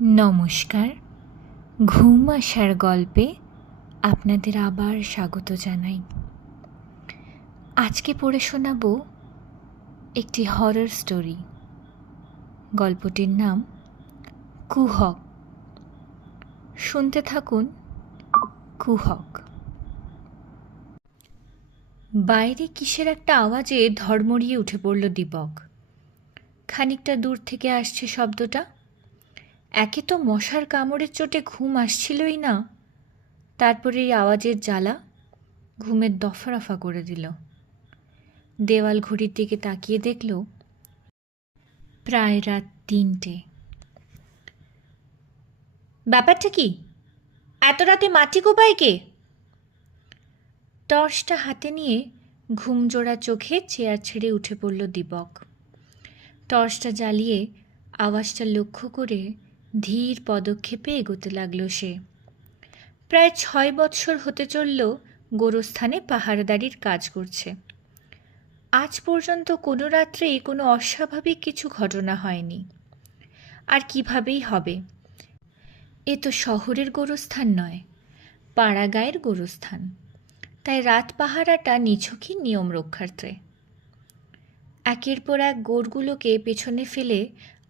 নমস্কার। ঘুম আসার গল্পে আপনাদের আবার স্বাগত জানাই। আজকে পড়ে শোনাব একটি হরর স্টোরি। গল্পটির নাম কুহক। শুনতে থাকুন কুহক। বাইরে কিসের একটা আওয়াজে ধড়মড়িয়ে উঠে পড়ল দীপক। খানিকটা দূর থেকে আসছে শব্দটা। একে তো মশার কামড়ের চোটে ঘুম আসছিলই না, তারপরে এই আওয়াজের জ্বালা ঘুমের দফারফা করে দিল। দেওয়াল ঘড়ির দিকে তাকিয়ে দেখল প্রায় রাত ৩টে। ব্যাপারটা কি? এত রাতে মাটি কোপায় কে? টর্চটা হাতে নিয়ে ঘুমজোড়া চোখে চেয়ার ছেড়ে উঠে পড়ল দীপক। টর্চটা জ্বালিয়ে আওয়াজটা লক্ষ্য করে ধীর পদক্ষেপে এগোতে লাগল সে। প্রায় ৬ বৎসর হতে চলল গোরস্থানে পাহারাদারির কাজ করছে। আজ পর্যন্ত কোনো রাত্রেই কোনো অস্বাভাবিক কিছু ঘটনা হয়নি। আর কিভাবেই হবে? এ তো শহরের গোরস্থান নয়, পাড়াগাঁয়ের গোরস্থান। তাই রাত পাহারাটা নিছকই নিয়ম রক্ষার্থে। একের পর এক গোরগুলোকে পেছনে ফেলে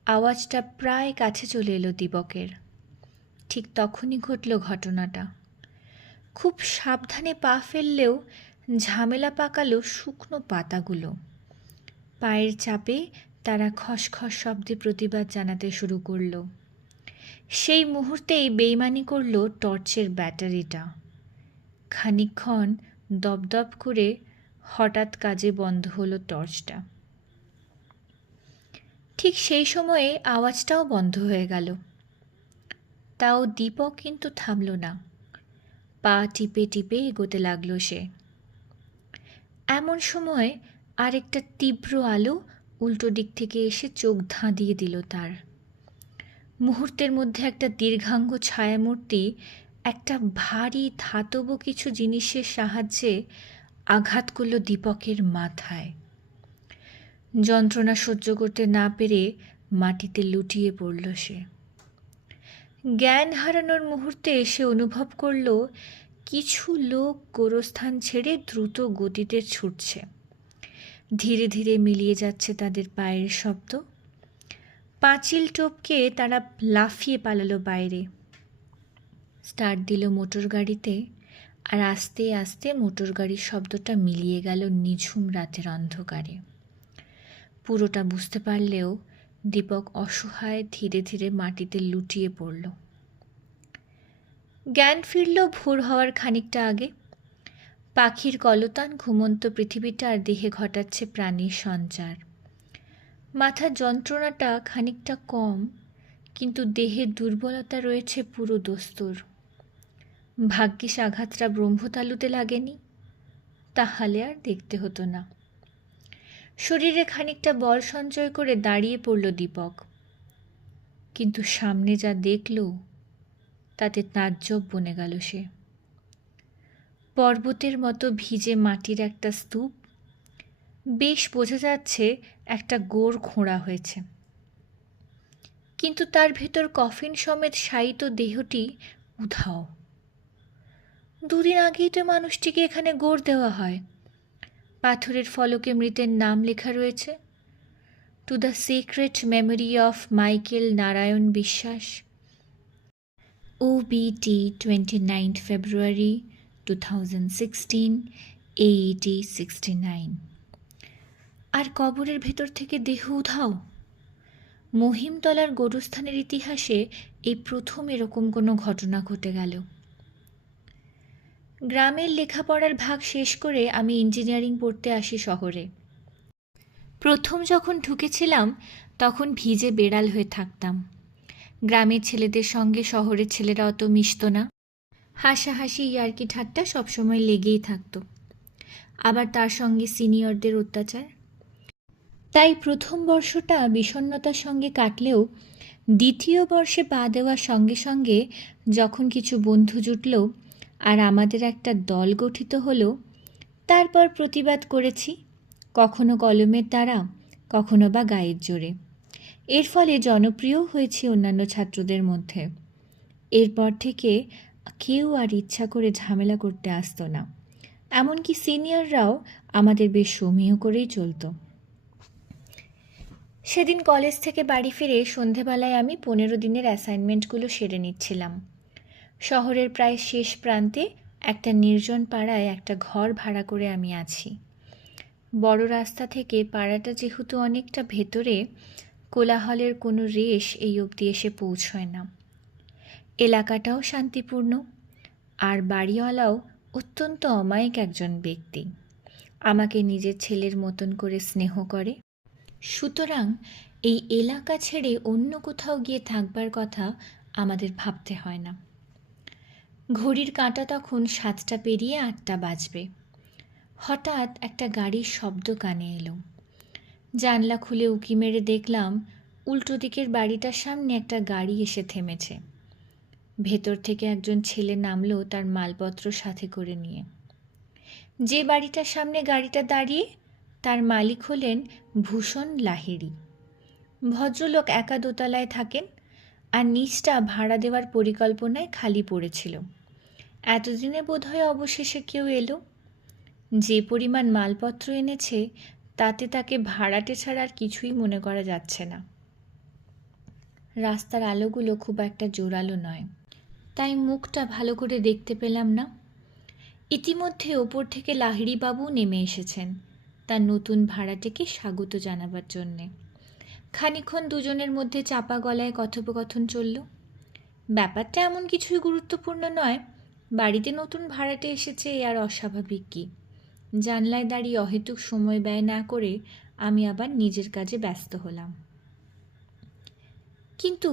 আওয়াজটা প্রায় কাছে চলে এলো দীপকের। ঠিক তখনই ঘটল ঘটনাটা। খুব সাবধানে পা ফেললেও ঝামেলা পাকালো শুকনো পাতাগুলো। পায়ের চাপে তারা খসখস শব্দে প্রতিবাদ জানাতে শুরু করল। সেই মুহূর্তেই বেইমানি করল টর্চের ব্যাটারিটা। খানিকক্ষণ দপদপ করে হঠাৎ কাজে বন্ধ হলো টর্চটা। ঠিক সেই সময়ে আওয়াজটাও বন্ধ হয়ে গেল। তাও দীপক কিন্তু থামল না। পা টিপে টিপে এগোতে লাগলো সে। এমন সময় আরেকটা তীব্র আলো উল্টো দিক থেকে এসে চোখ ধাঁধিয়ে দিল তার। মুহূর্তের মধ্যে একটা দীর্ঘাঙ্গ ছায়ামূর্তি একটা ভারী ধাতব কিছু জিনিসের সাহায্যে আঘাত করল দীপকের মাথায়। যন্ত্রণা সহ্য করতে না পেরে মাটিতে লুটিয়ে পড়ল সে। জ্ঞান হারানোর মুহূর্তে সে অনুভব করল কিছু লোক গোরস্থান ছেড়ে দ্রুত গতিতে ছুটছে। ধীরে ধীরে মিলিয়ে যাচ্ছে তাদের পায়ের শব্দ। পাঁচিল টপকে তারা লাফিয়ে পালালো বাইরে। স্টার্ট দিল মোটর গাড়িতে, আর আস্তে আস্তে মোটর গাড়ির শব্দটা মিলিয়ে গেল নিঝুম রাতের অন্ধকারে। পুরোটা বুঝতে পারলেও দীপক অসহায় ধীরে ধীরে মাটিতে লুটিয়ে পড়ল। জ্ঞান ফিরল ভোর হওয়ার খানিকটা আগে। পাখির কলতান ঘুমন্ত পৃথিবীটার দেহে ঘটাচ্ছে প্রাণীর সঞ্চার। মাথার যন্ত্রণাটা খানিকটা কম, কিন্তু দেহের দুর্বলতা রয়েছে পুরো দস্তুর। ভাগ্যিস আঘাতটা ব্রহ্মতালুতে লাগেনি, তাহলে আর দেখতে হতো না। শরীরে খানিকটা বল সঞ্চয় করে দাঁড়িয়ে পড়ল দীপক। কিন্তু সামনে যা দেখল তাতে তাজ্জব বনে গেল সে। পর্বতের মতো ভিজে মাটির একটা স্তূপ। বেশ বোঝা যাচ্ছে একটা গোড় খোঁড়া হয়েছে, কিন্তু তার ভেতর কফিন সমেত শায়িত দেহটি উধাও। দুদিন আগেই তো মানুষটিকে এখানে গোড় দেওয়া হয়। পাথরের ফলকে মৃতের নাম লেখা রয়েছে, to the secret memory of Michael Narayan বিশ্বাস, OBT 29 February 2016, AET 69। আর কবরের ভেতর থেকে দেহ উধাও। মহিমতলার গোরস্থানের ইতিহাসে এই প্রথম এরকম কোনো ঘটনা ঘটে গেল। গ্রামের লেখাপড়ার ভাগ শেষ করে আমি ইঞ্জিনিয়ারিং পড়তে আসি শহরে। প্রথম যখন ঢুকেছিলাম তখন ভিজে বেড়াল হয়ে থাকতাম। গ্রামের ছেলেদের সঙ্গে শহরের ছেলেরা অত মিশত না। হাসাহাসি ইয়ার্কি ঠাট্টা সবসময় লেগেই থাকতো। আবার তার সঙ্গে সিনিয়রদের অত্যাচার। তাই প্রথম বর্ষটা বিষণ্ণতার সঙ্গে কাটলেও দ্বিতীয় বর্ষে পা দেওয়ার সঙ্গে সঙ্গে যখন কিছু বন্ধু জুটল আর আমাদের একটা দল গঠিত হলো, তারপর প্রতিবাদ করেছি, কখনো কলমের দ্বারা, কখনো বা গায়ের জোরে। এর ফলে জনপ্রিয় হয়েছি অন্যান্য ছাত্রদের মধ্যে। এরপর থেকে কেউ আর ইচ্ছা করে ঝামেলা করতে আসতো না, এমনকি সিনিয়ররাও আমাদের বেশ সমীহ করেই চলতো। সেদিন কলেজ থেকে বাড়ি ফিরে সন্ধেবেলায় আমি 15 দিনের অ্যাসাইনমেন্টগুলো সেরে নিচ্ছিলাম। শহরের প্রায় শেষ প্রান্তে একটা নির্জন পাড়ায় একটা ঘর ভাড়া করে আমি আছি। বড় রাস্তা থেকে পাড়াটা যেহেতু অনেকটা ভেতরে, কোলাহলের কোনো রেশ এই অবধি এসে পৌঁছয় না। এলাকাটাও শান্তিপূর্ণ, আর বাড়িওয়ালাও অত্যন্ত অমায়িক একজন ব্যক্তি। আমাকে নিজের ছেলের মতন করে স্নেহ করে। সুতরাং এই এলাকা ছেড়ে অন্য কোথাও গিয়ে থাকবার কথা আমাদের ভাবতে হয় না। ঘড়ির কাঁটা তখন 7টা পেরিয়ে 8টা বাজবে। হঠাৎ একটা গাড়ির শব্দ কানে এলো। জানলা খুলে উঁকি মেরে দেখলাম উল্টো দিকের বাড়িটার সামনে একটা গাড়ি এসে থেমেছে। ভেতর থেকে একজন ছেলে নামলো তার মালপত্র সাথে করে নিয়ে। যে বাড়িটার সামনে গাড়িটা দাঁড়িয়ে, তার মালিক হলেন ভূষণ লাহিড়ী। ভদ্রলোক একা দোতলায় থাকেন, আর নিচটা ভাড়া দেওয়ার পরিকল্পনায় খালি পড়েছিল। এতদিনে বোধহয় অবশেষে কেউ এলো। যে পরিমাণ মালপত্র এনেছে তাতে তাকে ভাড়াটে ছাড়া আর কিছুই মনে করা যাচ্ছে না। রাস্তার আলোগুলো খুব একটা জোরালো নয়, তাই মুখটা ভালো করে দেখতে পেলাম না। ইতিমধ্যে ওপর থেকে লাহিড়ীবাবু নেমে এসেছেন তার নতুন ভাড়াটেকে স্বাগত জানাবার জন্যে। খানিকক্ষণ দুজনের মধ্যে চাপা গলায় কথোপকথন চলল। ব্যাপারটা এমন কিছুই গুরুত্বপূর্ণ নয়, বাড়িতে নতুন ভাড়াটে এসেছে এ আর অস্বাভাবিক কি। জানলায় দাঁড়িয়ে অহেতুক সময় ব্যয় না করে আমি আবার নিজের কাজে ব্যস্ত হলাম। কিন্তু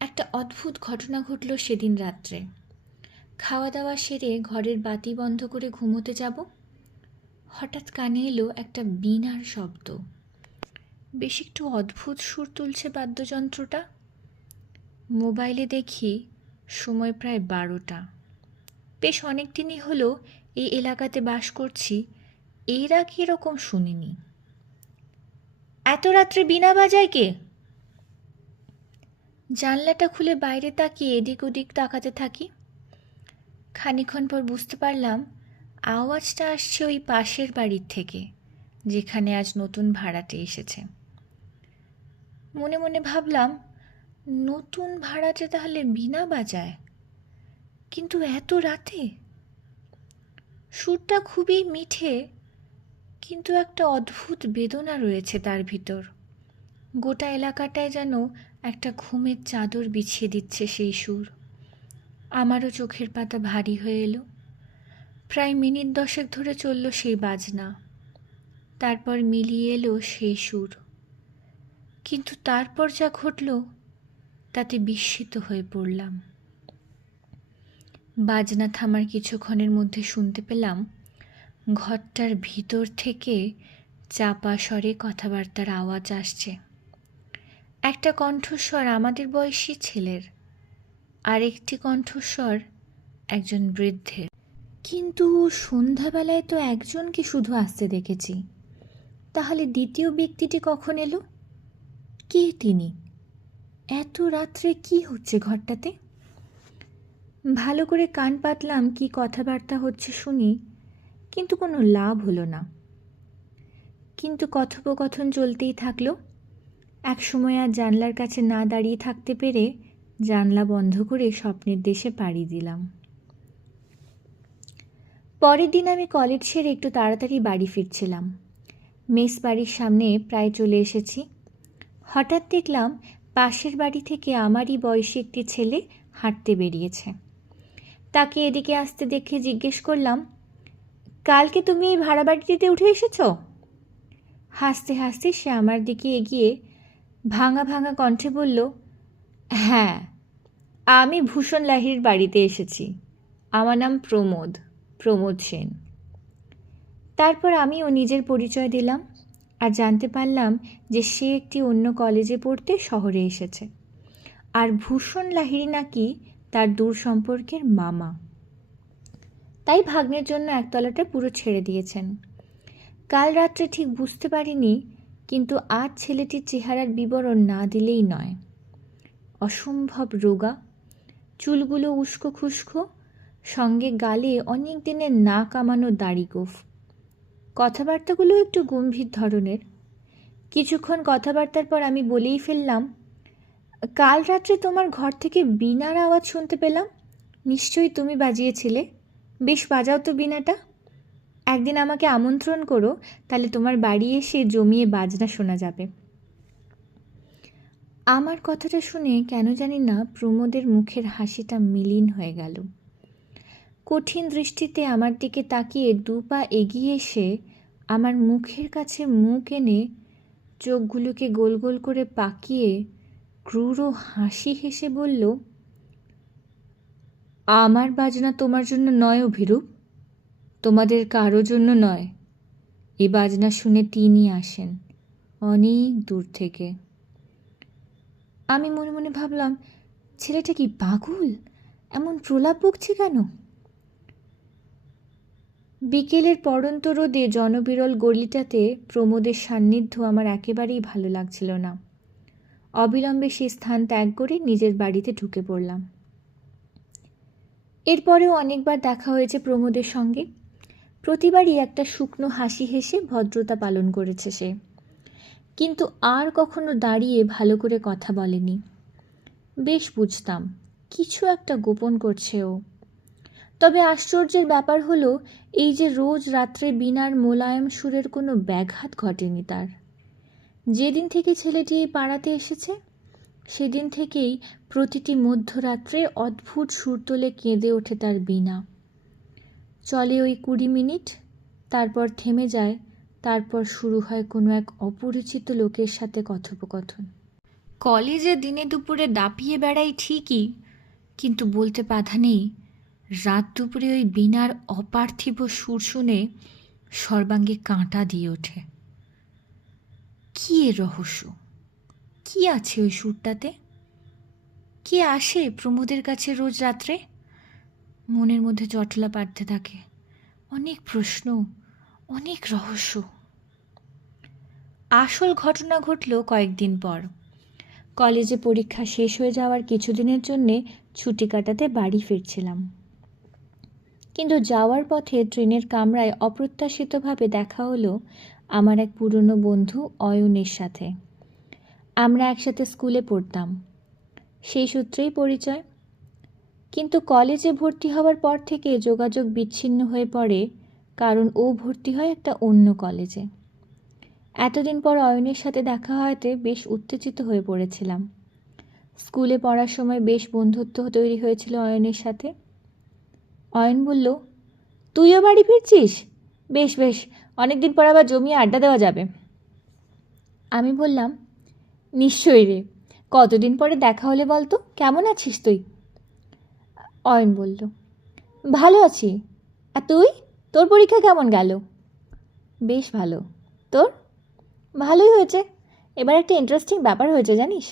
একটা অদ্ভুত ঘটনা ঘটল সেদিন রাত্রে। খাওয়া দাওয়া সেরে ঘরের বাতি বন্ধ করে ঘুমোতে যাব, হঠাৎ কানে এলো একটা বীণার শব্দ। বেশ একটু অদ্ভুত সুর তুলছে বাদ্যযন্ত্রটা। মোবাইলে দেখি সময় প্রায় 12টা। বেশ অনেক দিনই হলো এই এলাকাতে বাস করছি, এর আগে এরকম শুনিনি। এত রাত্রে বীণা বাজায় কে? জানলাটা খুলে বাইরে তাকিয়ে এদিক ওদিক তাকাতে থাকি। খানিকক্ষণ পর বুঝতে পারলাম আওয়াজটা আসছে ওই পাশের বাড়ির থেকে, যেখানে আজ নতুন ভাড়াটে এসেছে। মনে মনে ভাবলাম, নতুন ভাড়াটে তাহলে বীণা বাজায়, কিন্তু এত রাতে? সুরটা খুবই মিঠে, কিন্তু একটা অদ্ভুত বেদনা রয়েছে তার ভিতর। গোটা এলাকাটায় যেন একটা ঘুমের চাদর বিছিয়ে দিচ্ছে সেই সুর। আমারও চোখের পাতা ভারী হয়ে এলো। প্রায় মিনিট 10 ধরে চলল সেই বাজনা, তারপর মিলিয়ে এলো সেই সুর। কিন্তু তারপর যা ঘটল তাতে বিস্মিত হয়ে পড়লাম। বাজনা থামার কিছুক্ষণের মধ্যে শুনতে পেলাম ঘরটার ভিতর থেকে চাপা স্বরে কথাবার্তার আওয়াজ আসছে। একটা কণ্ঠস্বর আমাদের বয়সী ছেলের, আর একটি কণ্ঠস্বর একজন বৃদ্ধের। কিন্তু সন্ধ্যাবেলায় তো একজনকে শুধু আসতে দেখেছি, তাহলে দ্বিতীয় ব্যক্তিটি কখন এলো? কে তিনি? এত রাত্রে কি হচ্ছে ঘরটাতে? ভালো করে কান পাতলাম কি কথাবার্তা হচ্ছে শুনি, কিন্তু কোনো লাভ হলো না। কিন্তু কথোপকথন চলতেই থাকলো। এক সময় আর জানলার কাছে না দাঁড়িয়ে থাকতে পেরে জানলা বন্ধ করে স্বপ্নের দেশে পাড়ি দিলাম। পরের দিন আমি কলেজ ছেড়ে একটু তাড়াতাড়ি বাড়ি ফিরছিলাম। মেস বাড়ির সামনে প্রায় চলে এসেছি। হঠাৎ দেখলাম পাশের বাড়ি থেকে আমারই বয়সী একটি ছেলে হাঁটতে বেরিয়েছে। তাকে এদিকে আসতে দেখে জিজ্ঞেস করলাম, কালকে তুমি এই ভাড়া বাড়িটিতে উঠে এসেছো? হাসতে হাসতে সে আমার দিকে এগিয়ে ভাঙা ভাঙা কণ্ঠে বলল, হ্যাঁ, আমি ভূষণ লাহিড়ীর বাড়িতে এসেছি। আমার নাম প্রমোদ সেন। তারপর আমিও নিজের পরিচয় দিলাম, আর জানতে পারলাম যে সে একটি অন্য কলেজে পড়তে শহরে এসেছে, আর ভূষণ লাহিড়ী নাকি তার দূর সম্পর্কের মামা। তাই ভাগ্নের জন্য একতলাটা পুরো ছেড়ে দিয়েছেন। কাল রাত্রে ঠিক বুঝতে পারিনি কিন্তু আজ ছেলেটির চেহারার বিবরণ না দিলেই নয়। অসম্ভব রোগা, চুলগুলো উস্কো খুস্কো, সঙ্গে গালে অনেক দিনের না কামানো দাড়ি গোঁফ। কথাবার্তাগুলো একটু গম্ভীর ধরনের। কিছুক্ষণ কথাবার্তার পর আমি বলেই ফেললাম, কাল রাত্রে তোমার ঘর থেকে বীণার আওয়াজ শুনতে পেলাম। নিশ্চয়ই তুমি বাজিয়েছিলে। বেশ বাজাও তো বীণাটা। একদিন আমাকে আমন্ত্রণ করো, তাহলে তোমার বাড়ি এসে জমিয়ে বাজনা শোনা যাবে। আমার কথাটা শুনে কেন জানি না প্রমোদের মুখের হাসিটা মলিন হয়ে গেল। কঠিন দৃষ্টিতে আমার দিকে তাকিয়ে 2 পা এগিয়ে এসে আমার মুখের কাছে মুখ এনে চোখগুলোকে গোল গোল করে পাকিয়ে ক্রূর হাসি হেসে বলল, আমার বাজনা তোমার জন্য নয় অভিরূপ, তোমাদের কারো জন্য নয়। এই বাজনা শুনে তিনি আসেন অনেক দূর থেকে। আমি মনে মনে ভাবলাম, ছেলেটা কি পাগল? এমন প্রলাপ বকছে কেন? বিকেলের পড়ন্ত রোদে জনবিরল গলিটাতে প্রমোদের সান্নিধ্য আমার একেবারেই ভালো লাগছিল না। অবিলম্বে সে স্থান ত্যাগ করে নিজের বাড়িতে ঢুকে পড়লাম। এরপরেও অনেকবার দেখা হয়েছে প্রমোদের সঙ্গে। প্রতিবারই একটা শুকনো হাসি হেসে ভদ্রতা পালন করেছে সে, কিন্তু আর কখনো দাঁড়িয়ে ভালো করে কথা বলেনি। বেশ বুঝতাম কিছু একটা গোপন করছে ও। তবে আশ্চর্যের ব্যাপার হলো, এই যে রোজ রাত্রে বীণার মোলায়েম সুরের কোনো ব্যাঘাত ঘটেনি তার। যেদিন থেকে ছেলেটি এই পাড়াতে এসেছে সেদিন থেকেই প্রতিটি মধ্যরাত্রে অদ্ভুত সুর তোলে কেঁদে ওঠে তার বীণা। চলে ওই 20 মিনিট, তারপর থেমে যায়, তারপর শুরু হয় কোনো এক অপরিচিত লোকের সাথে কথোপকথন। কলেজে দিনে দুপুরে দাপিয়ে বেড়াই ঠিকই, কিন্তু বলতে বাধা নেই, রাত দুপুরে ওই বীণার অপার্থিব সুর শুনে সর্বাঙ্গে কাঁটা দিয়ে ওঠে। কী এর রহস্য? কি আছে ওই সুরটাতে? কে আসে প্রমোদের কাছে রোজ রাত্রে? মনের মধ্যে জটলা পাড়তে থাকে, অনেক প্রশ্ন, অনেক রহস্য। আসল ঘটনা ঘটল কয়েকদিন পর। কলেজে পরীক্ষা শেষ হয়ে যাওয়ার কিছুদিনের জন্যে ছুটি কাটাতে বাড়ি ফিরছিলাম, কিন্তু যাওয়ার পথে ট্রেনের কামরায় অপ্রত্যাশিতভাবে দেখা হলো আমার এক পুরনো বন্ধু অয়নের সাথে। আমরা একসাথে স্কুলে পড়তাম, সেই সূত্রেই পরিচয়। কিন্তু কলেজে ভর্তি হওয়ার পর থেকে যোগাযোগ বিচ্ছিন্ন হয়ে পড়ে, কারণ ও ভর্তি হয় একটা অন্য কলেজে। এতদিন পর অয়নের সাথে দেখা হওয়াতে বেশ উত্তেজিত হয়ে পড়েছিলাম। স্কুলে পড়ার সময় বেশ বন্ধুত্ব তৈরি হয়েছিল অয়নের সাথে। অয়ন বলল, তুইও বাড়ি ফিরছিস? বেশ বেশ, অনেকদিন পর আবার জমিয়ে আড্ডা দেওয়া যাবে। আমি বললাম, নিশ্চয়ই রে, কতদিন পরে দেখা হলে বলতো, কেমন আছিস তুই? অয়ন বলল, ভালো আছি। আর তুই, তোর পরীক্ষা কেমন গেল? বেশ ভালো। তোর? ভালোই হয়েছে। এবার একটা ইন্টারেস্টিং ব্যাপার হয়েছে জানিস।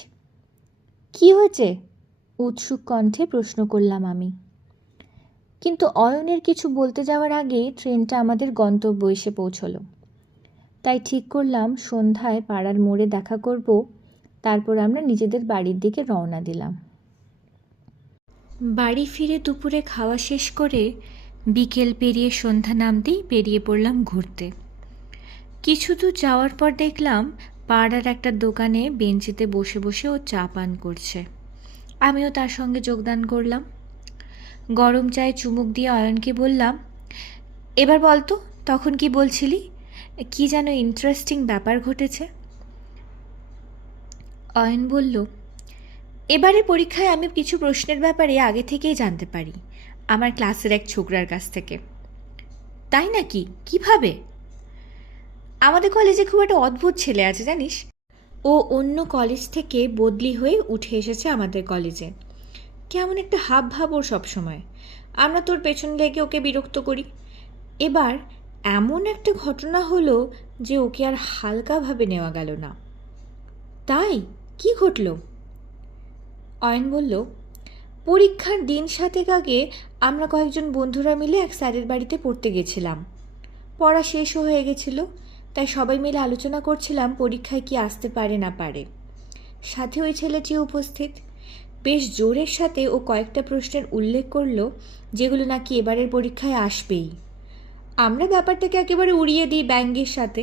কি হয়েছে? উৎসুক কণ্ঠে প্রশ্ন করলাম আমি। কিন্তু অয়নের কিছু বলতে যাওয়ার আগেই ট্রেনটা আমাদের গন্তব্য এসে পৌঁছলো। তাই ঠিক করলাম সন্ধ্যায় পাড়ার মোড়ে দেখা করব, তারপর আমরা নিজেদের বাড়ির দিকে রওনা দিলাম। বাড়ি ফিরে দুপুরে খাওয়া শেষ করে বিকেল পেরিয়ে সন্ধ্যা নামতেই বেরিয়ে পড়লাম ঘুরতে। কিছু দূর যাওয়ার পর দেখলাম পাড়ার একটা দোকানে বেঞ্চিতে বসে বসে ও চা পান করছে। আমিও তার সঙ্গে যোগদান করলাম। গরম চায়ে চুমুক দিয়ে অয়নকে বললাম, এবার বলতো তখন কি বলছিলি? কি যেন ইন্টারেস্টিং ব্যাপার ঘটেছে। অয়ন বলল, এবারে পরীক্ষায় আমি কিছু প্রশ্নের ব্যাপারে আগে থেকেই জানতে পারি আমার ক্লাসের এক ছোকরার কাছ থেকে। তাই নাকি? কিভাবে? আমাদের কলেজে খুব একটা অদ্ভুত ছেলে আছে জানিস। ও অন্য কলেজ থেকে বদলি হয়ে উঠে এসেছে আমাদের কলেজে। কেমন একটা হাব ভাব ওর সবসময়। আমরা তোর পেছন লেগে ওকে বিরক্ত করি। এবার এমন একটা ঘটনা হলো যে ওকে আর হালকাভাবে নেওয়া গেল না। তাই কি ঘটল? অয়ন বলল, পরীক্ষার দিন 7 আগে আমরা কয়েকজন বন্ধুরা মিলে এক স্যারের বাড়িতে পড়তে গেছিলাম। পড়া শেষও হয়ে গেছিল, তাই সবাই মিলে আলোচনা করছিলাম পরীক্ষায় কি আসতে পারে না পারে। সাথে ওই ছেলেটিও উপস্থিত। বেশ জোরের সাথে ও কয়েকটা প্রশ্নের উল্লেখ করলো যেগুলো নাকি এবারের পরীক্ষায় আসবেই। আমরা ব্যাপারটাকে একেবারে উড়িয়ে দিই ব্যঙ্গের সাথে,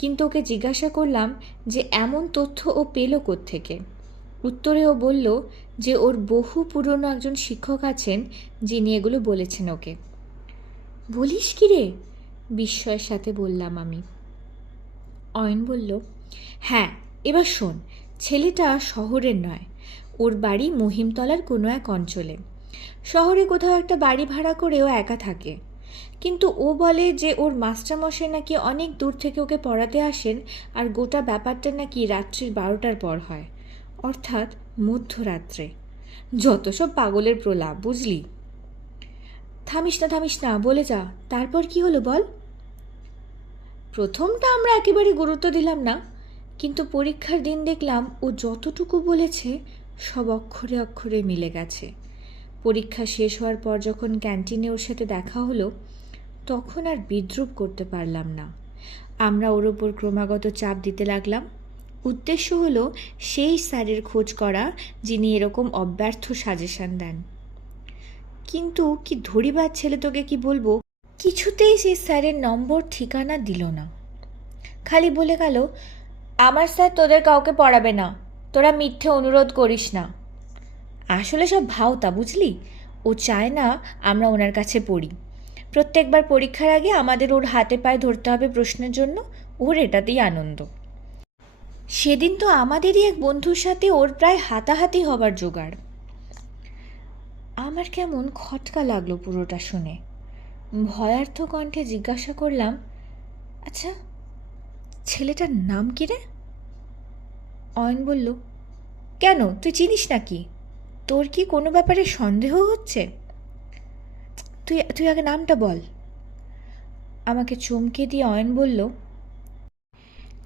কিন্তু ওকে জিজ্ঞাসা করলাম যে এমন তথ্য ও পেল কোত্থেকে। উত্তরে ও বলল যে ওর বহু পুরনো একজন শিক্ষক আছেন যিনি এগুলো বলেছেন ওকে। বলিস কি রে? বিস্ময়ের সাথে বললাম আমি। অয়ন বলল, হ্যাঁ, এবার শোন, ছেলেটা শহরের নয়, ওর বাড়ি মহিমতলার কোনো এক অঞ্চলে। শহরে কোথাও একটা বাড়ি ভাড়া করে ও একা থাকে, কিন্তু ও বলে যে ওর মাস্টারমশাই নাকি অনেক দূর থেকে ওকে পড়াতে আসেন, আর গোটা ব্যাপারটা নাকি রাত্রির 12টার পর হয়, অর্থাৎ মধ্যরাত্রে। যত সব পাগলের প্রলাপ, বুঝলি? থামিস না, বলে যা, তারপর কি হলো বল। প্রথমটা আমরা একেবারে গুরুত্ব দিলাম না, কিন্তু পরীক্ষার দিন দেখলাম ও যতটুকু বলেছে সব অক্ষরে অক্ষরে মিলে গেছে। পরীক্ষা শেষ হওয়ার পর যখন ক্যান্টিনে ওর সাথে দেখা হলো, তখন আর বিদ্রূপ করতে পারলাম না। আমরা ওর ওপর ক্রমাগত চাপ দিতে লাগলাম। উদ্দেশ্য হলো সেই স্যারের খোঁজ করা যিনি এরকম অব্যর্থ সাজেশন দেন। কিন্তু কি ধরিবার ছেলে, তোকে কি বলবো, কিছুতেই সেই স্যারের নম্বর ঠিকানা দিল না। খালি বলে গেল, আমার স্যার তোদের কাউকে পড়াবে না, তোরা মিথ্যে অনুরোধ করিস না। আসলে সব ভাওতা, বুঝলি? ও চায় না আমরা ওনার কাছে পড়ি। প্রত্যেকবার পরীক্ষার আগে আমাদের ওর হাতে পায়ে ধরতে হবে প্রশ্নের জন্য, ওর এটাতেই আনন্দ। সেদিন তো আমাদেরই এক বন্ধুর সাথে ওর প্রায় হাতাহাতি হবার জোগাড়। আমার কেমন খটকা লাগলো পুরোটা শুনে। ভয়ার্থ কণ্ঠে জিজ্ঞাসা করলাম, আচ্ছা, ছেলেটার নাম কি রে? অয়ন বলল, কেন, তুই চিনিস নাকি? তোর কি কোনো ব্যাপারে সন্দেহ হচ্ছে? তুই আগে নামটা বল। আমাকে চমকে দিয়ে অয়ন বলল,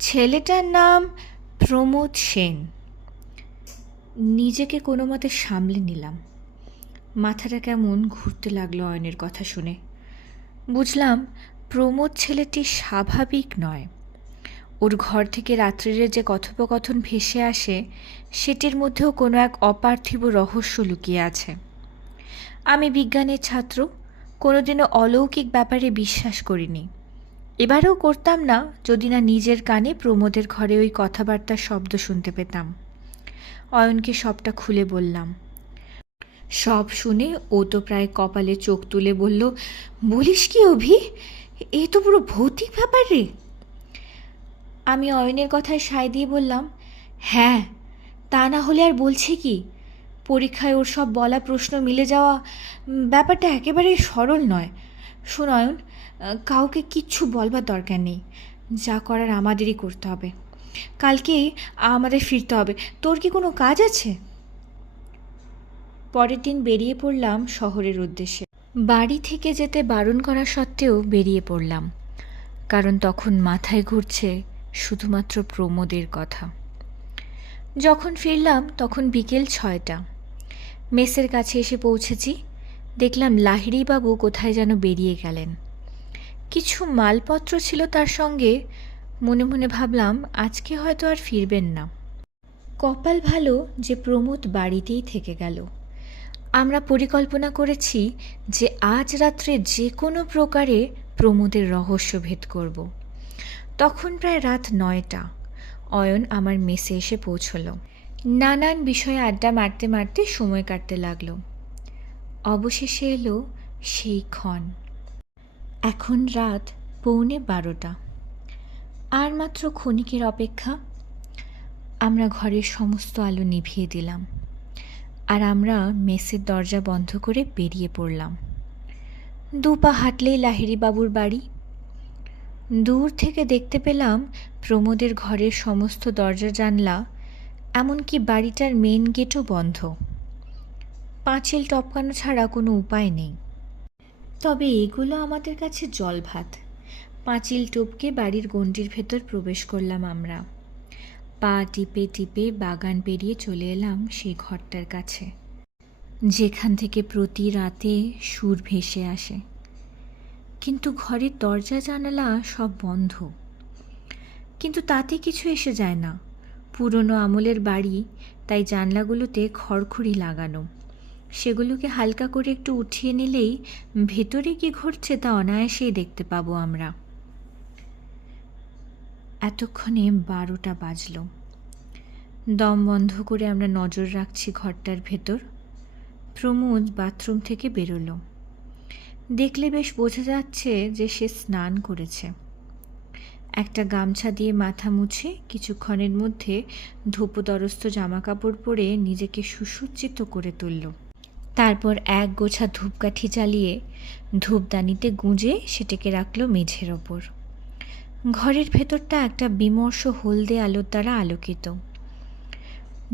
ছেলেটার নাম প্রমোদ সেন। নিজেকে কোনো মতে সামলে নিলাম। মাথাটা কেমন ঘুরতে লাগলো অয়নের কথা শুনে। বুঝলাম প্রমোদ ছেলেটি স্বাভাবিক নয়। ওর ঘর থেকে রাত্রিরে যে কথোপকথন ভেসে আসে সেটির মধ্যেও কোনো এক অপার্থিব রহস্য লুকিয়ে আছে। আমি বিজ্ঞানের ছাত্র, কোনোদিনও অলৌকিক ব্যাপারে বিশ্বাস করিনি। এবারেও করতাম না যদি না নিজের কানে প্রমোদের ঘরে ওই কথাবার্তার শব্দ শুনতে পেতাম। অয়নকে সবটা খুলে বললাম। সব শুনে ও তো প্রায় কপালে চোখ তুলে বলল, বলিস কি অভি, এ তো পুরো ভৌতিক ব্যাপার রে। আমি অয়নের কথায় সায় দিয়ে বললাম, হ্যাঁ, তা না হলে আর বলছে কি, পরীক্ষায় ওর সব বলা প্রশ্ন মিলে যাওয়া ব্যাপারটা একেবারে সরল নয়। শোন অয়ন, কাউকে কিচ্ছু বলবার দরকার নেই, যা করার আমাদেরই করতে হবে। কালকেই আমাদের ফিরতে হবে। তোর কি কোনো কাজ আছে? পরের দিন বেরিয়ে পড়লাম শহরের উদ্দেশ্যে। বাড়ি থেকে যেতে বারণ করা সত্ত্বেও বেরিয়ে পড়লাম, কারণ তখন মাথায় ঘুরছে শুধুমাত্র প্রমোদের কথা। যখন ফিরলাম তখন বিকেল 6টা। মেসের কাছে এসে পৌঁছেছি, দেখলাম লাহিড়িবাবু কোথায় যেন বেরিয়ে গেলেন। কিছু মালপত্র ছিল তার সঙ্গে। মনে মনে ভাবলাম আজকে হয়তো আর ফিরবেন না। কপাল ভালো যে প্রমোদ বাড়িতেই থেকে গেল। আমরা পরিকল্পনা করেছি যে আজ রাত্রে যে কোনো প্রকারে প্রমোদের রহস্য ভেদ করব। তখন প্রায় রাত 9টা। অয়ন আমার মেসে এসে পৌঁছল। নানান বিষয়ে আড্ডা মারতে মারতে সময় কাটতে লাগলো। অবশেষে এলো সেই ক্ষণ। এখন রাত 11:45। আর মাত্র ক্ষণিকের অপেক্ষা। আমরা ঘরের সমস্ত আলো নিভিয়ে দিলাম, আর আমরা মেসের দরজা বন্ধ করে বেরিয়ে পড়লাম। 2 পা হাঁটলেই লাহিড়িবাবুর বাড়ি। দূর থেকে দেখতে পেলাম প্রমোদের ঘরের সমস্ত দরজা জানলা, এমনকি বাড়িটার মেন গেটও বন্ধ। পাঁচিল টপকানো ছাড়া কোনো উপায় নেই। তবে এগুলো আমাদের কাছে জলভাত। পাঁচিল টপকে বাড়ির গণ্ডির ভেতর প্রবেশ করলাম আমরা। পা টিপে টিপে বাগান পেরিয়ে চলে এলাম সেই ঘরটার কাছে, যেখান থেকে প্রতি রাতে সুর ভেসে আসে। কিন্তু ঘরের দরজা জানালা সব বন্ধ। কিন্তু তাতে কিছু এসে যায় না। পুরনো আমলের বাড়ি, তাই জানলাগুলোতে খড়খড়ি লাগানো। সেগুলোকে হালকা করে একটু উঠিয়ে নিলেই ভেতরে কি ঘটছে তা অনায়াসেই দেখতে পাবো আমরা। এতক্ষণে 12টা বাজল। দম বন্ধ করে আমরা নজর রাখছি ঘরটার ভেতর। প্রমোদ বাথরুম থেকে বেরোলো। দেখলে বেশ বোঝা যাচ্ছে যে সে স্নান করেছে। একটা গামছা দিয়ে মাথা মুছে কিছুক্ষণের মধ্যে ধূপদরস্ত জামাকাপড় পরে নিজেকে সুসজ্জিত করে তুলল। তারপর এক গোছা ধূপকাঠি জ্বালিয়ে ধূপদানিতে গুঁজে সেটাকে রাখল মেঝের ওপর। ঘরের ভেতরটা একটা বিমর্ষ হলদে আলোর দ্বারা আলোকিত।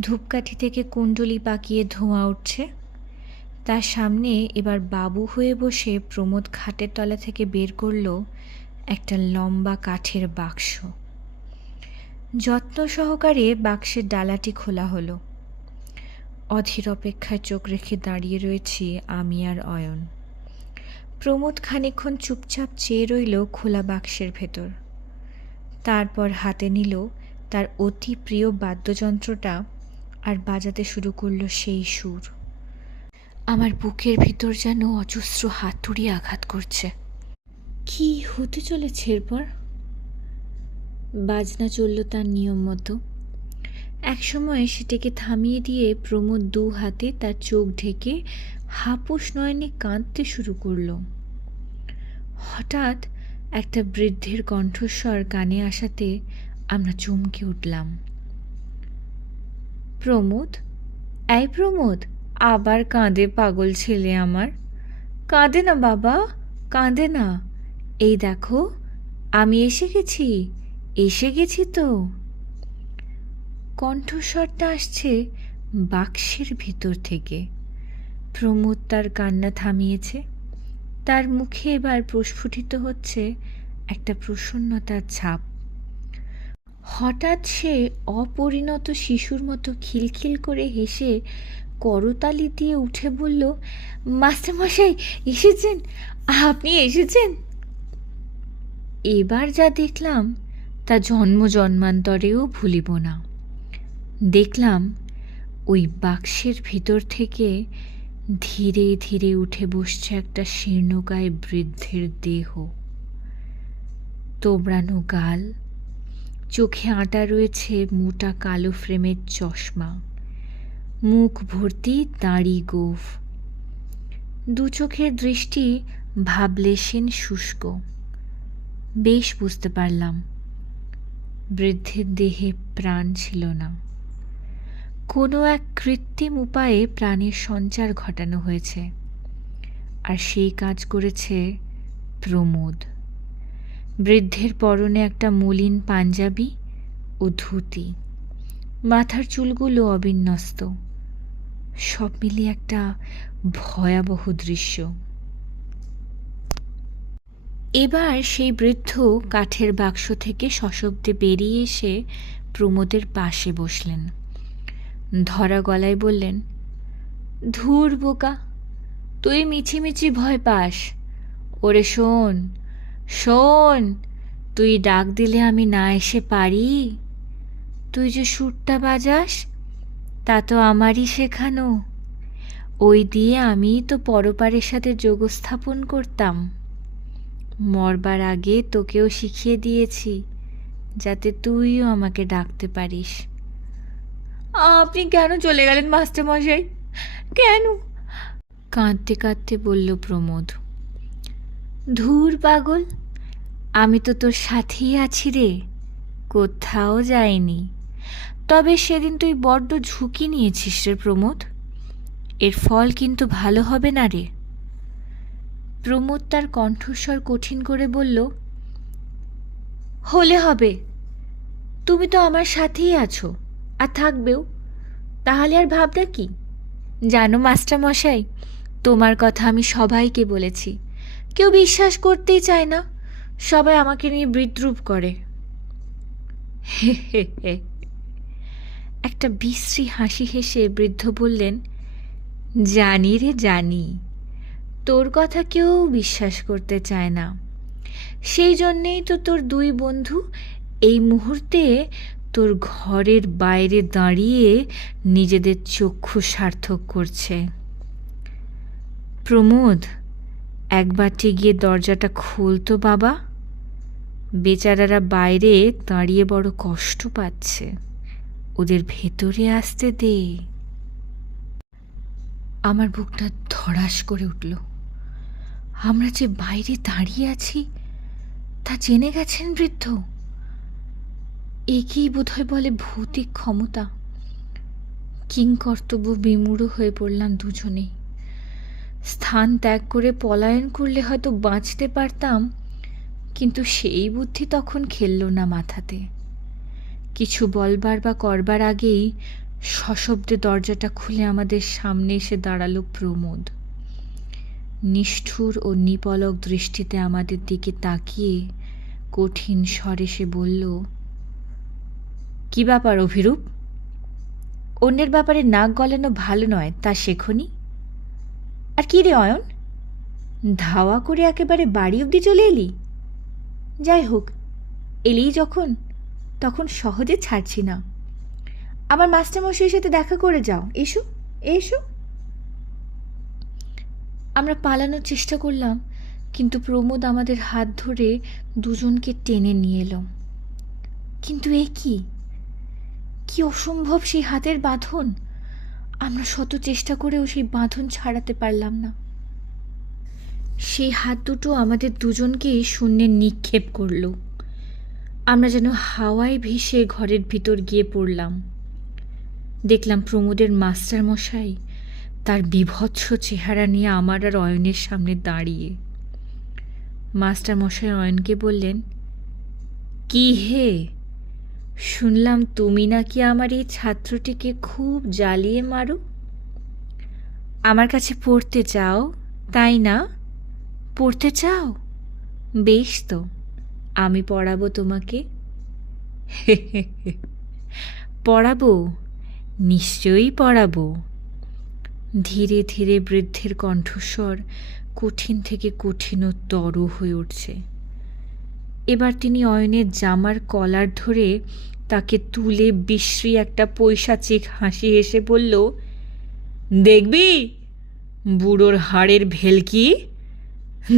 ধূপকাঠি থেকে কুণ্ডলি পাকিয়ে ধোঁয়া উঠছে। তার সামনে এবার বাবু হয়ে বসে প্রমোদ খাটের তলা থেকে বের করল একটা লম্বা কাঠের বাক্স। যত্ন সহকারে বাক্সের ডালাটি খোলা হলো। অধীর অপেক্ষায় চোখ রেখে দাঁড়িয়ে রয়েছি আমি আর অয়ন। প্রমোদ খানিকক্ষণ চুপচাপ চেয়ে রইল খোলা বাক্সের ভেতর। তারপর হাতে নিল তার অতি প্রিয় বাদ্যযন্ত্রটা আর বাজাতে শুরু করলো সেই সুর। আমার বুকের ভিতর যেন অজস্র হাতুড়ি আঘাত করছে। কি হতে চলেছে এরপর? বাজনা চলল তার নিয়ম মতো। একসময় সেটাকে থামিয়ে দিয়ে প্রমোদ 2 হাতে তার চোখ ঢেকে হাপুস নয়নে কাঁদতে শুরু করল। হঠাৎ একটা বৃদ্ধের কণ্ঠস্বর কানে আসাতে আমরা চমকে উঠলাম। প্রমোদ, এই প্রমোদ, আবার কাঁদে পাগল ছেলে আমার। কাঁদে না বাবা, কাঁদে না। এই দেখো, আমি এসে গেছি তো। কণ্ঠস্বরটা আসছে বাক্সের ভিতর থেকে। প্রমোদ তার কান্না থামিয়েছে। তার মুখে এবার প্রস্ফুটিত হচ্ছে একটা প্রসন্নতার ছাপ। হঠাৎ সে অপরিণত শিশুর মতো খিলখিল করে হেসে করতালি দিয়ে উঠে বলল, মাস্টারমশাই এসেছেন, আপনি এসেছেন। এবার যা দেখলাম তা জন্ম জন্মান্তরেও ভুলিব না। দেখলাম ওই বাক্সের ভিতর থেকে ধীরে ধীরে উঠে বসছে একটা শীর্ণকায় বৃদ্ধের দেহ। তোবড়ানো গাল, চোখে আঁটা রয়েছে মোটা কালো ফ্রেমের চশমা, মুখ ভর্তি দাড়ি গোঁফ, 2 চোখের দৃষ্টি ভাবলেশীন শুষ্ক। বেশ বুঝতে পারলাম বৃদ্ধের দেহে প্রাণ ছিল না। কোনো এক কৃত্রিম উপায়ে প্রাণের সঞ্চার ঘটানো হয়েছে, আর সেই কাজ করেছে প্রমোদ। বৃদ্ধের পরনে একটা মলিন পাঞ্জাবি ও ধুতি, মাথার চুলগুলো অবিন্যস্ত। সব মিলিয়ে একটা ভয়াবহ দৃশ্য। এবার সেই বৃদ্ধ কাঠের বাক্স থেকে সশব্দে বেরিয়ে এসে প্রমোদের পাশে বসলেন। ধরা গলায় বললেন, ধুর বোকা, তুই মিছিমিছি ভয় পাস। ওরে শোন শোন, তুই ডাক দিলে আমি না এসে পারি? তুই যে সুরটা বাজাস তা তো আমারই শেখানো। ওই দিয়ে আমিই তো পরপারের সাথে যোগস্থাপন করতাম। মরবার আগে তোকেও শিখিয়ে দিয়েছি যাতে তুইও আমাকে ডাকতে পারিস। আপনি কেন চলে গেলেন মাস্টারমশাই, কেন? কাঁদতে কাঁদতে বলল প্রমোদ। ধুর পাগল, আমি তো তোর সাথেই আছি রে, কোথাও যাইনি। তবে সেদিন তুই বড্ড ঝুঁকি নিয়েছিস রে প্রমোদ, এর ফল কিন্তু ভালো হবে না রে। প্রমোদ তার কণ্ঠস্বর কঠিন করে বলল, হলে হবে, তুমি তো আমার সাথেই আছো আর থাকবেও, তাহলে আর ভাবনা কি? জানো মাস্টারমশাই, তোমার কথা আমি সবাইকে বলেছি, কেউ বিশ্বাস করতেই চায় না, সবাই আমাকে নিয়ে বিদ্রূপ করে। একটা বিশ্রী হাসি হেসে বৃদ্ধ বললেন, জানি রে জানি, তোর কথা কেউ বিশ্বাস করতে চায় না। সেই জন্যেই তো তোর 2 বন্ধু এই মুহূর্তে তোর ঘরের বাইরে দাঁড়িয়ে নিজেদের চক্ষু সার্থক করছে। প্রমোদ, একবারটি গিয়ে দরজাটা খুলতো বাবা, বেচারারা বাইরে দাঁড়িয়ে বড় কষ্ট পাচ্ছে, ওদের ভেতরে আসতে দে। আমার বুকটা ধড়াস করে উঠল। আমরা যে বাইরে দাঁড়িয়ে আছি তা জেনে গেছেন বৃদ্ধ। একেই বোধহয় বলে ভৌতিক ক্ষমতা। কিংকর্তব্য বিমূঢ় হয়ে পড়লাম দুজনেই। স্থান ত্যাগ করে পলায়ন করলে হয়তো বাঁচতে পারতাম, কিন্তু সেই বুদ্ধি তখন খেলল না মাথাতে। কিছু বলবার বা করবার আগেই সশব্দে দরজাটা খুলে আমাদের সামনে এসে দাঁড়ালো প্রমোদ। নিষ্ঠুর ও নিপলক দৃষ্টিতে আমাদের দিকে তাকিয়ে কঠিন স্বরে সে বলল, কি ব্যাপার অভিরূপ? অন্যের ব্যাপারে নাক গলানো ভালো নয়, তা শেখনি? আর কি রে অয়ন, ধাওয়া করে একেবারে বাড়ি অবধি চলে এলি? যাই হোক, এলেই যখন তখন সহজে ছাড়ছি না। আমার মাস্টারমশাইয়ের সাথে দেখা করে যাও। এসো এসো। আমরা পালানোর চেষ্টা করলাম, কিন্তু প্রমোদ আমাদের হাত ধরে দুজনকে টেনে নিয়ে এলো। কিন্তু এ কি অসম্ভব সেই হাতের বাঁধন! আমরা শত চেষ্টা করেও সেই বাঁধন ছাড়াতে পারলাম না। সেই হাত দুটো আমাদের দুজনকেই শূন্যে নিক্ষেপ করল। আমরা যেন হাওয়ায় ভেসে ঘরের ভিতর গিয়ে পড়লাম। দেখলাম প্রমোদের মাস্টারমশাই তার বীভৎস চেহারা নিয়ে আমার আর অয়নের সামনে দাঁড়িয়ে। মাস্টারমশাই অয়নকে বললেন, কি হে, শুনলাম তুমি নাকি আমার এই ছাত্রটিকে খুব জ্বালিয়ে মারো। আমার কাছে পড়তে চাও, তাই না? পড়তে চাও? বেশ তো, আমি পড়াবো তোমাকে। পড়াবো, নিশ্চয়ই পড়াবো। ধীরে ধীরে বৃদ্ধের কণ্ঠস্বর কঠিন থেকে কঠিনতর হয়ে উঠছে। এবার তিনি অয়নের জামার কলার ধরে তাকে তুলে বিশ্রী একটা পৈশাচিক হাসি হেসে বলল, দেখবি বুড়োর হাড়ের ভেলকি,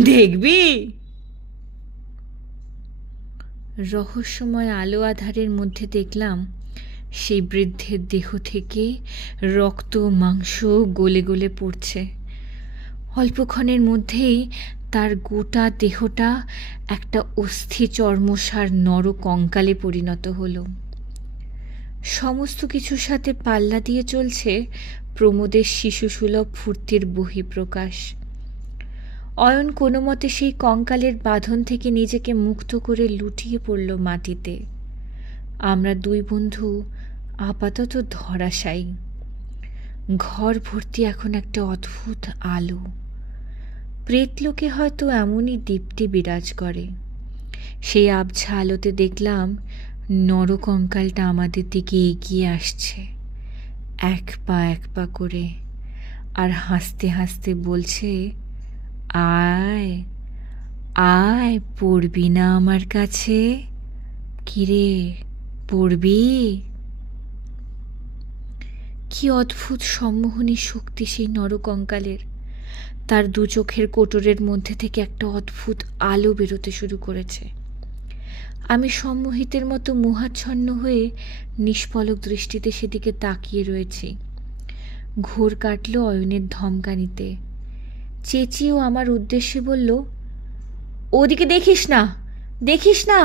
দেখবি? রহস্যময় আলো আধারের মধ্যে দেখলাম সেই বৃদ্ধের দেহ থেকে রক্ত মাংস গলে গলে পড়ছে। অল্পক্ষণের মধ্যেই তার গোটা দেহটা একটা অস্থি চর্মসার নর কঙ্কালে পরিণত হলো। সমস্ত কিছুর সাথে পাল্লা দিয়ে চলছে প্রমোদের শিশুসুলভ ফুর্তির বহিঃপ্রকাশ। অয়ন কোনো মতে সেই কঙ্কালের বাঁধন থেকে নিজেকে মুক্ত করে লুটিয়ে পড়ল মাটিতে। আমরা দুই বন্ধু আপাতত ধরাশায়ী। ঘর ভর্তি এখন একটা অদ্ভুত আলো। প্রেতলোকে হয়তো এমনই দীপ্তি বিরাজ করে। সেই আবছা আলোতে দেখলাম নরকঙ্কালটা আমাদের দিকে এগিয়ে আসছে, এক পা করে, আর হাসতে হাসতে বলছে, আয় আয়, পড়বি না আমার কাছে? কিরে, পড়বি? কি অদ্ভুত সম্মোহনী শক্তি সেই নরকঙ্কালের! তার দু চোখের কোটরের মধ্যে থেকে একটা অদ্ভুত আলো বেরোতে শুরু করেছে। আমি সম্মোহিতের মতো মোহাচ্ছন্ন হয়ে নিষ্পলক দৃষ্টিতে সেদিকে তাকিয়ে রয়েছি। ঘোর কাটল অয়নের ধমকানিতে। চেঁচিয়েও আমার উদ্দেশ্যে বলল, ওদিকে দেখিস না, দেখিস না,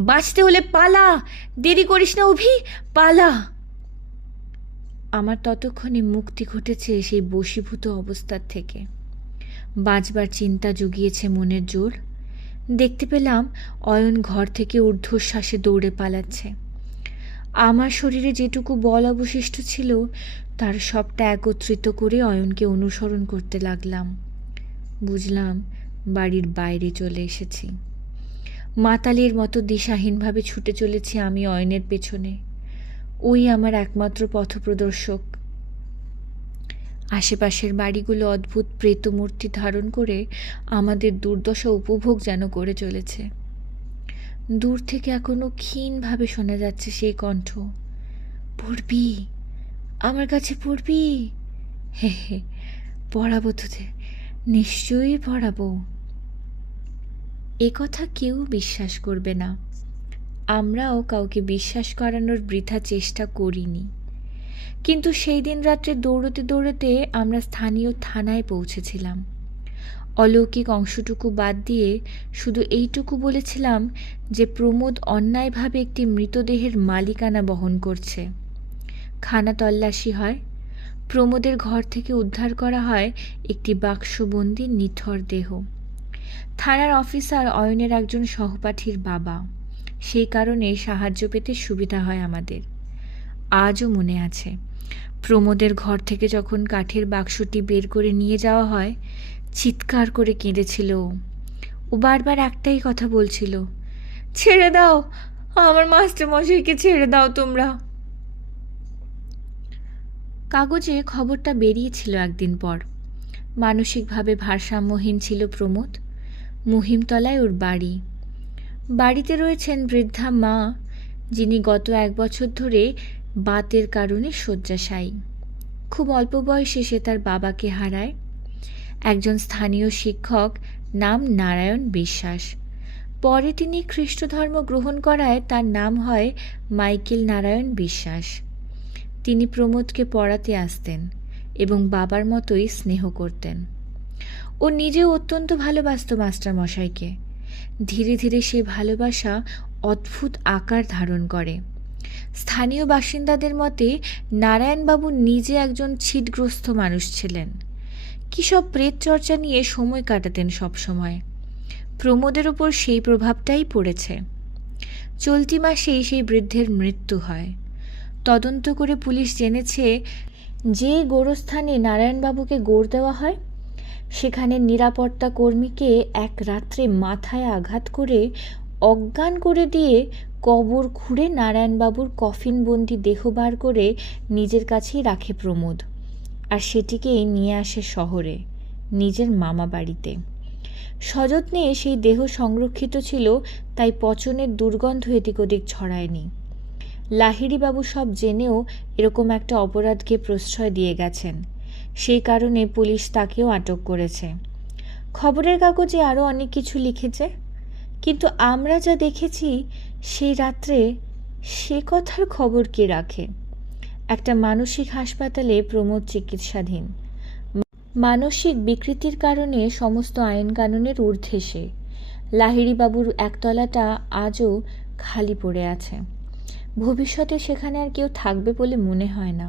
বাঁচতে হলে পালা, দেরি করিস না অভি, পালা। আমার ততক্ষণে মুক্তি ঘটেছে সেই বশীভূত অবস্থার থেকে। বাঁচবার চিন্তা জুগিয়েছে মনের জোর। দেখতে পেলাম অয়ন ঘর থেকে ঊর্ধ্বশ্বাসে দৌড়ে পালাচ্ছে। আমার শরীরে যেটুকু বল অবশিষ্ট ছিল তার সবটা একত্রিত করে অয়নকে অনুসরণ করতে লাগলাম। বুঝলাম বাড়ির বাইরে চলে এসেছি। মাতালের মতো দিশাহীনভাবে ছুটে চলেছি আমি অয়নের পেছনে। ওই আমার একমাত্র পথপ্রদর্শক। আশেপাশের বাড়িগুলো অদ্ভুত প্রেতমূর্তি ধারণ করে আমাদের দুর্দশা উপভোগ যেন করে চলেছে। দূর থেকে এখনো ক্ষীণভাবে শোনা যাচ্ছে সেই কণ্ঠ, পড়বি, আমার কাছে পড়বি? হে হে, পড়াবো তোদের, নিশ্চয়ই পড়াবো। এ কথা কেউ বিশ্বাস করবে না, আমরাও কাউকে বিশ্বাস করানোর বৃথা চেষ্টা করিনি। কিন্তু সেই দিন রাত্রে দৌড়তে দৌড়তে আমরা স্থানীয় থানায় পৌঁছেছিলাম। অলৌকিক অংশটুকু বাদ দিয়ে শুধু এইটুকু বলেছিলাম যে প্রমোদ অন্যায়ভাবে একটি মৃতদেহের মালিকানা বহন করছে। খানা তল্লাশি হয়, প্রমোদের ঘর থেকে উদ্ধার করা হয় একটি বাক্সবন্দি নিথর দেহ। থানার অফিসার অয়নের একজন সহপাঠীর বাবা, সেই কারণে সাহায্য পেতে সুবিধা হয় আমাদের। আজও মনে আছে, প্রমোদের ঘর থেকে যখন কাঠের বাক্সটি বের করে নিয়ে যাওয়া হয়, চিৎকার করে কেঁদেছিল ও বারবার একটাই কথা বলছিল, ছেড়ে দাও, আমার মাস্টারমশাইকে ছেড়ে দাও তোমরা। কাগজে খবরটা বেরিয়েছিল একদিন পর। মানসিকভাবে ভারসাম্যহীন ছিল প্রমোদ। মহিমতলায় ওর বাড়ি। বাড়িতে রয়েছেন বৃদ্ধা মা, যিনি গত 1 বছর ধরে বাতের কারণে শয্যাশায়ী। খুব অল্প বয়সে সে তার বাবাকে হারায়। একজন স্থানীয় শিক্ষক, নাম নারায়ণ বিশ্বাস। পরে তিনি খ্রিস্ট ধর্ম গ্রহণ করায় তার নাম হয় মাইকেল নারায়ণ বিশ্বাস। তিনি প্রমোদকে পড়াতে আসতেন এবং বাবার মতোই স্নেহ করতেন। ও নিজেও অত্যন্ত ভালোবাসত মাস্টারমশাইকে। ধীরে ধীরে সে ভালোবাসা অদ্ভুত আকার ধারণ করে। স্থানীয় বাসিন্দাদের মতে নারায়ণবাবু নিজে একজন ছিটগ্রস্ত মানুষ ছিলেন। কী সব প্রেত চর্চা নিয়ে সময় কাটাতেন সবসময়। প্রমোদের ওপর সেই প্রভাবটাই পড়েছে। চলতি মাসেই সেই বৃদ্ধের মৃত্যু হয়। তদন্ত করে পুলিশ জেনেছে, যে গোরস্থানে নারায়ণবাবুকে গোর দেওয়া হয়, সেখানে নিরাপত্তা কর্মীকে এক রাত্রে মাথায় আঘাত করে অজ্ঞান করে দিয়ে কবর খুঁড়ে নারায়ণবাবুর কফিনবন্দি দেহ বার করে নিজের কাছেই রাখে প্রমোদ, আর সেটিকেই নিয়ে আসে শহরে, নিজের মামা বাড়িতে। সযত্নে সেই দেহ সংরক্ষিত ছিল, তাই পচনের দুর্গন্ধ এদিক ওদিক ছড়ায়নি। লাহিড়িবাবু সব জেনেও এরকম একটা অপরাধকে প্রশ্রয় দিয়ে গেছেন। সেই কারণে পুলিশ তাকেও আটক করেছে। খবরের কাগজে আরও অনেক কিছু লিখেছে, কিন্তু আমরা যা দেখেছি সেই রাত্রে, সে কথার খবর কে রাখে? একটা মানসিক হাসপাতালে প্রমোদ চিকিৎসাধীন। মানসিক বিকৃতির কারণে সমস্ত আইন কানুনের ঊর্ধ্বে সে। লাহিড়িবাবুর একতলাটা আজও খালি পড়ে আছে। ভবিষ্যতে সেখানে আর কেউ থাকবে বলে মনে হয় না।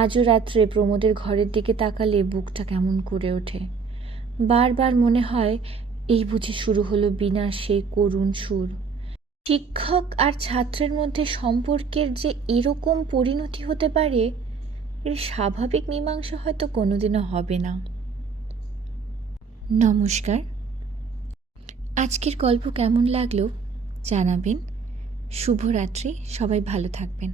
আজও রাত্রে প্রমোদের ঘরের দিকে তাকালে বুকটা কেমন করে ওঠে। বারবার মনে হয়, এই বুঝি শুরু হলো বিনাশ সেই করুণ সুর। শিক্ষক আর ছাত্রের মধ্যে সম্পর্কের যে এরকম পরিণতি হতে পারে, এর স্বাভাবিক মীমাংসা হয়তো কোনোদিনও হবে না। নমস্কার। আজকের গল্প কেমন লাগলো জানাবেন। শুভরাত্রি, সবাই ভালো থাকবেন।